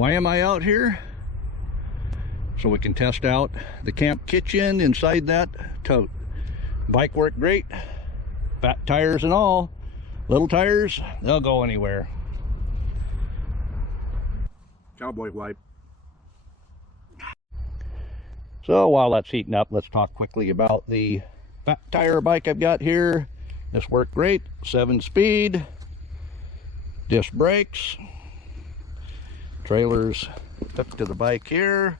Why am I out here? So we can test out the camp kitchen inside that tote. Bike worked great, fat tires and all. Little tires, they'll go anywhere. Cowboy wipe. So while that's heating up, let's talk quickly about the fat tire bike I've got here. This worked great, 7-speed, disc brakes, trailers hooked to the bike here.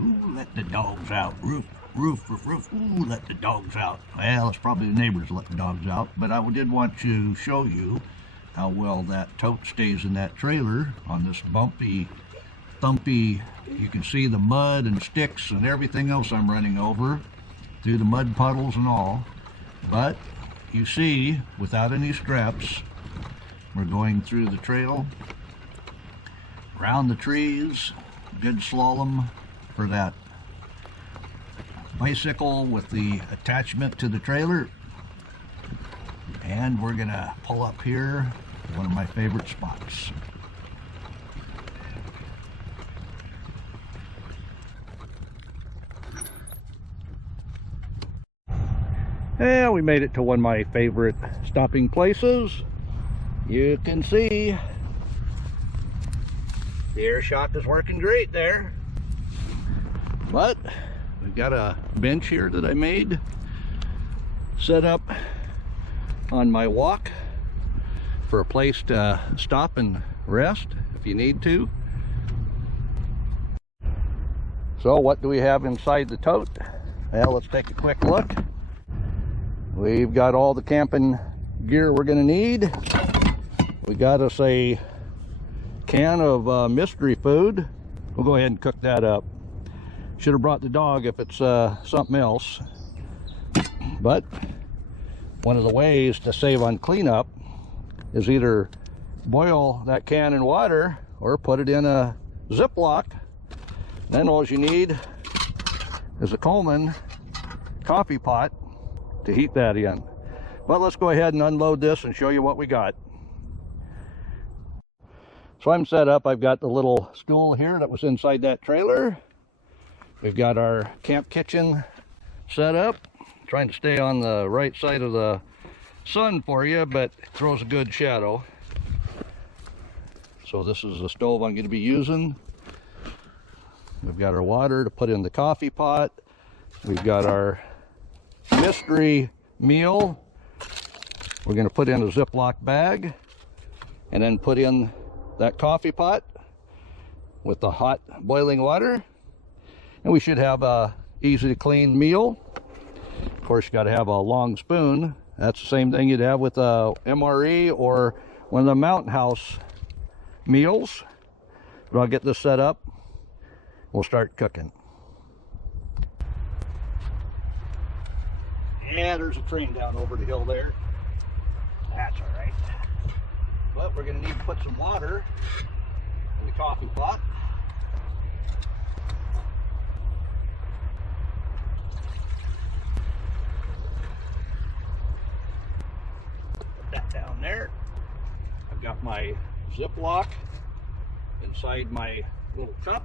Ooh, let the dogs out. Roof, roof, roof, roof. Ooh, let the dogs out. Well, it's probably the neighbors let the dogs out, but I did want to show you how well that tote stays in that trailer on this bumpy, thumpy. You can see the mud and sticks and everything else I'm running over through the mud puddles and all. But you see, without any straps, we're going through the trail, around the trees, good slalom for that bicycle with the attachment to the trailer. And we're gonna pull up here, one of my favorite spots. Yeah, we made it to one of my favorite stopping places. You can see the air shock is working great there. But we've got a bench here that I made set up on my walk for a place to stop and rest if you need to. So what do we have inside the tote? Well, let's take a quick look. We've got all the camping gear we're going to need. We got us a can of mystery food. We'll go ahead and cook that up. Should have brought the dog if it's something else. But one of the ways to save on cleanup is either boil that can in water or put it in a Ziploc. Then all you need is a Coleman coffee pot to heat that in. But let's go ahead and unload this and show you what we got. So I'm set up. I've got the little stool here that was inside that trailer. We've got our camp kitchen set up. Trying to stay on the right side of the sun for you, but it throws a good shadow. So this is the stove I'm going to be using. We've got our water to put in the coffee pot. We've got our mystery meal. We're going to put in a Ziploc bag and then put in that coffee pot with the hot boiling water. And we should have a easy to clean meal. Of course, you got to have a long spoon. That's the same thing you'd have with a MRE or one of the Mountain House meals. But I'll get this set up. We'll start cooking. Yeah, there's a train down over the hill there. That's all right. But we're going to need to put some water in the coffee pot. there. I've got my Ziploc inside my little cup.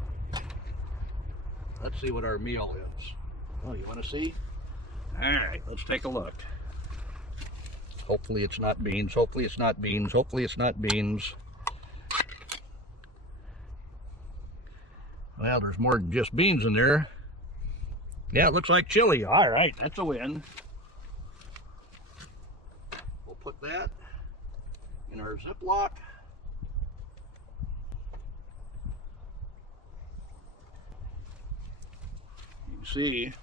Let's see what our meal is. Oh, you want to see? All right, let's take a look. Hopefully it's not beans. Hopefully it's not beans. Hopefully it's not beans. Well, there's more than just beans in there. Yeah, it looks like chili. All right, that's a win. We'll put that in our Ziploc. You can see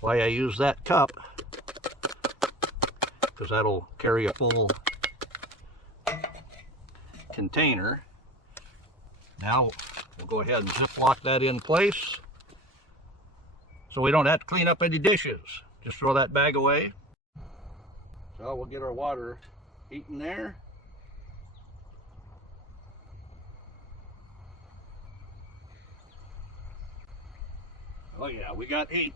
why I use that cup, because that'll carry a full container. Now we'll go ahead and Ziploc that in place so we don't have to clean up any dishes. Just throw that bag away. So we'll get our water heating there. Oh yeah, we got heat.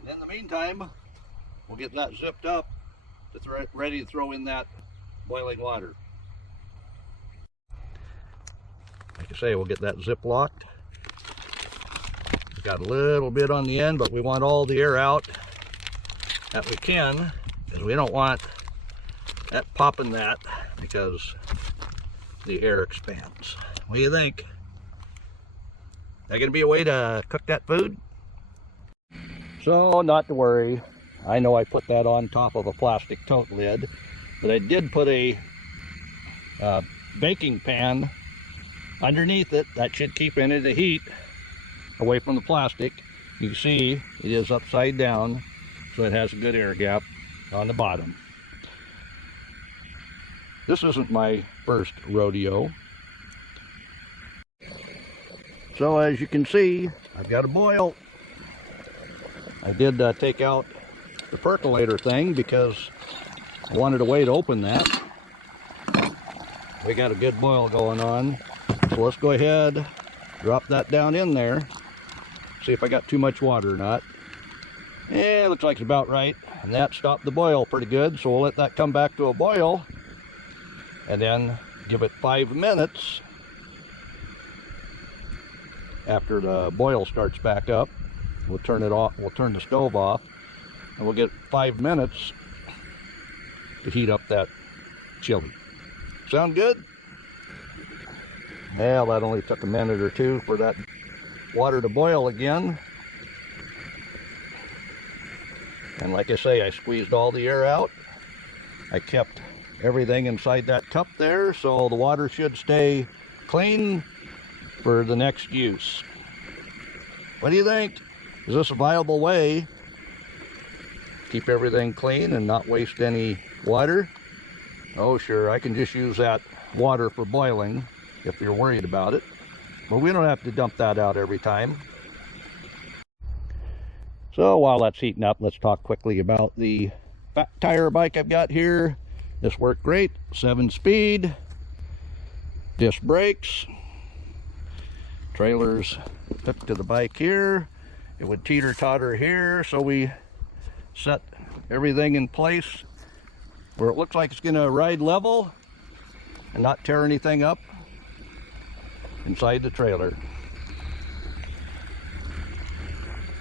And in the meantime, we'll get that zipped up to ready to throw in that boiling water. Like I say, we'll get that zip locked. We've got a little bit on the end, but we want all the air out that we can, because we don't want that popping that, because the air expands. What do you think? Is that going to be a way to cook that food? So, not to worry. I know I put that on top of a plastic tote lid, but I did put a baking pan underneath it. That should keep any of the heat away from the plastic. You can see it is upside down, so it has a good air gap on the bottom. This isn't my first rodeo. So as you can see, I've got a boil. I did take out the percolator thing because I wanted a way to open that. We got a good boil going on. So let's go ahead, drop that down in there. See if I got too much water or not. Yeah, looks like it's about right. And that stopped the boil pretty good. So we'll let that come back to a boil. And then give it 5 minutes. After the boil starts back up, we'll turn it off. We'll turn the stove off. And we'll get 5 minutes to heat up that chili. Sound good? Well, that only took a minute or two for that water to boil again. And like I say, I squeezed all the air out. I kept everything inside that cup there, so the water should stay clean for the next use. What do you think? Is this a viable way? Keep everything clean and not waste any water? Oh sure, I can just use that water for boiling if you're worried about it. But we don't have to dump that out every time. So while that's heating up, let's talk quickly about the fat tire bike I've got here. This worked great. 7-speed. Disc brakes. Trailers hooked to the bike here. It would teeter-totter here, so we set everything in place where it looks like it's going to ride level and not tear anything up inside the trailer.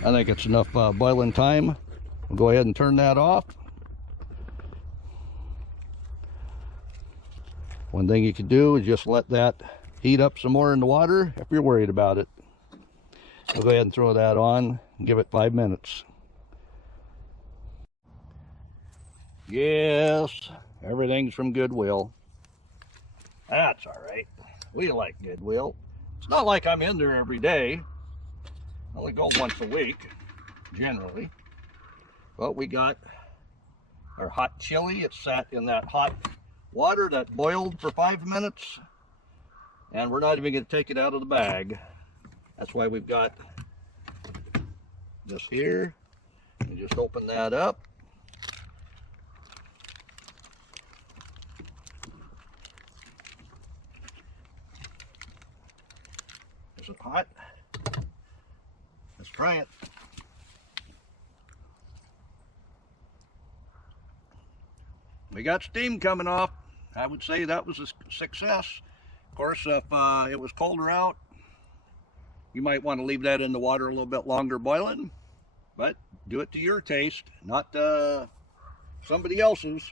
I think it's enough boiling time. We'll go ahead and turn that off. One thing you can do is just let that heat up some more in the water if you're worried about it. We'll go ahead and throw that on and give it 5 minutes. Yes, everything's from Goodwill. That's all right. We like Goodwill. It's not like I'm in there every day. I only go once a week, generally. But we got our hot chili. It sat in that hot water that boiled for 5 minutes. And we're not even going to take it out of the bag. That's why we've got this here. And just open that up. Is it hot? Let's try it. We got steam coming off. I would say that was a success. Of course, if it was colder out, you might want to leave that in the water a little bit longer boiling, but do it to your taste, not somebody else's.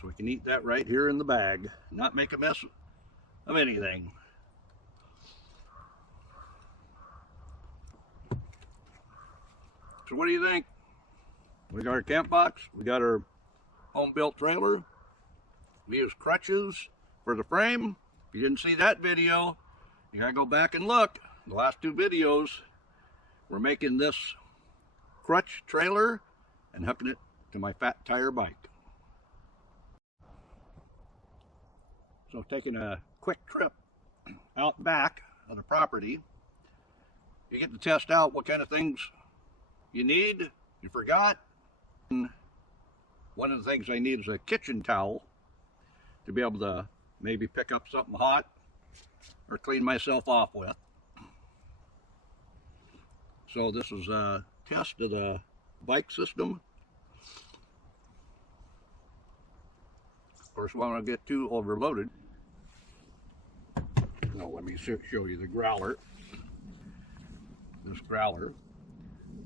So we can eat that right here in the bag, not make a mess of anything. So what do you think? We got our camp box, we got our home-built trailer. We use crutches for the frame. If you didn't see that video, you gotta go back and look. The last two videos, we're making this crutch trailer and hooking it to my fat tire bike. So taking a quick trip out back of the property, you get to test out what kind of things you need, you forgot. And one of the things I need is a kitchen towel to be able to maybe pick up something hot or clean myself off with. So this is a test of the bike system. Of course, we don't want to get too overloaded. Now let me show you the growler. This growler.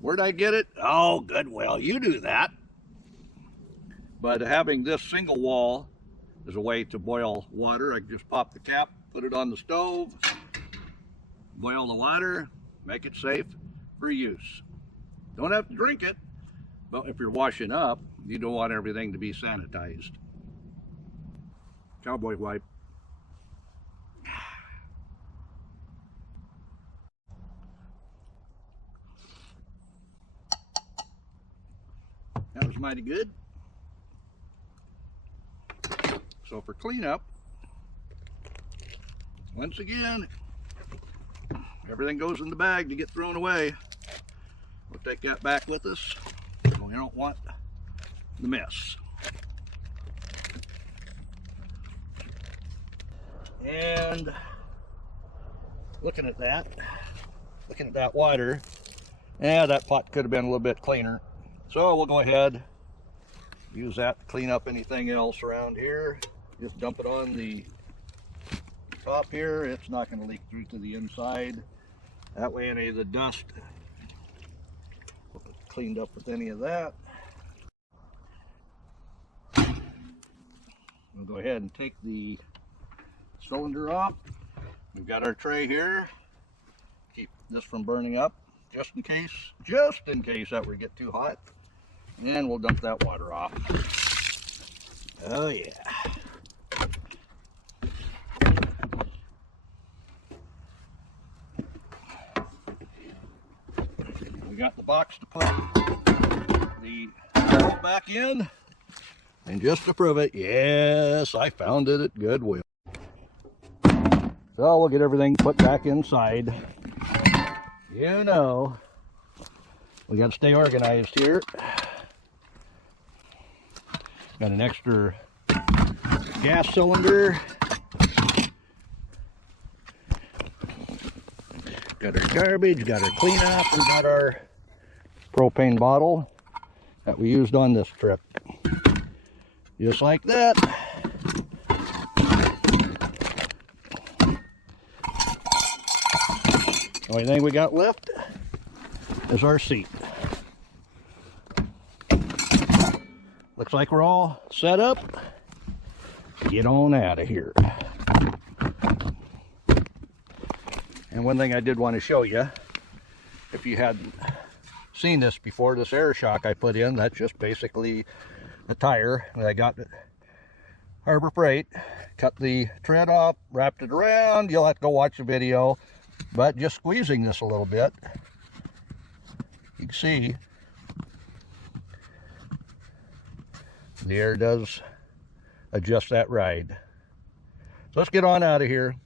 Where'd I get it? Oh, Goodwill. You do that. But having this single wall is a way to boil water. I can just pop the cap, put it on the stove, boil the water, make it safe for use. Don't have to drink it, but if you're washing up, you don't want everything to be sanitized. Cowboy wipe. That was mighty good. So for cleanup, once again, everything goes in the bag to get thrown away. We'll take that back with us. We don't want the mess. And looking at that water, yeah, that pot could have been a little bit cleaner. So we'll go ahead, use that to clean up anything else around here. Just dump it on the top here. It's not going to leak through to the inside. That way any of the dust cleaned up with any of that. We'll go ahead and take the cylinder off. We've got our tray here. Keep this from burning up just in case that would get too hot. And we'll dump that water off. Oh yeah. We got the box to put the barrel back in. And just to prove it, yes, I found it at Goodwill. So we'll get everything put back inside. You know, we got to stay organized here. Got an extra gas cylinder. Got our garbage, got our cleanup, and got our propane bottle that we used on this trip. Just like that. The only thing we got left is our seat. Looks like we're all set up. Get on out of here. And one thing I did want to show you, if you hadn't seen this before, this air shock I put in, that's just basically the tire that I got at Harbor Freight. Cut the tread off, wrapped it around. You'll have to go watch the video, but just squeezing this a little bit, you can see the air does adjust that ride. So let's get on out of here.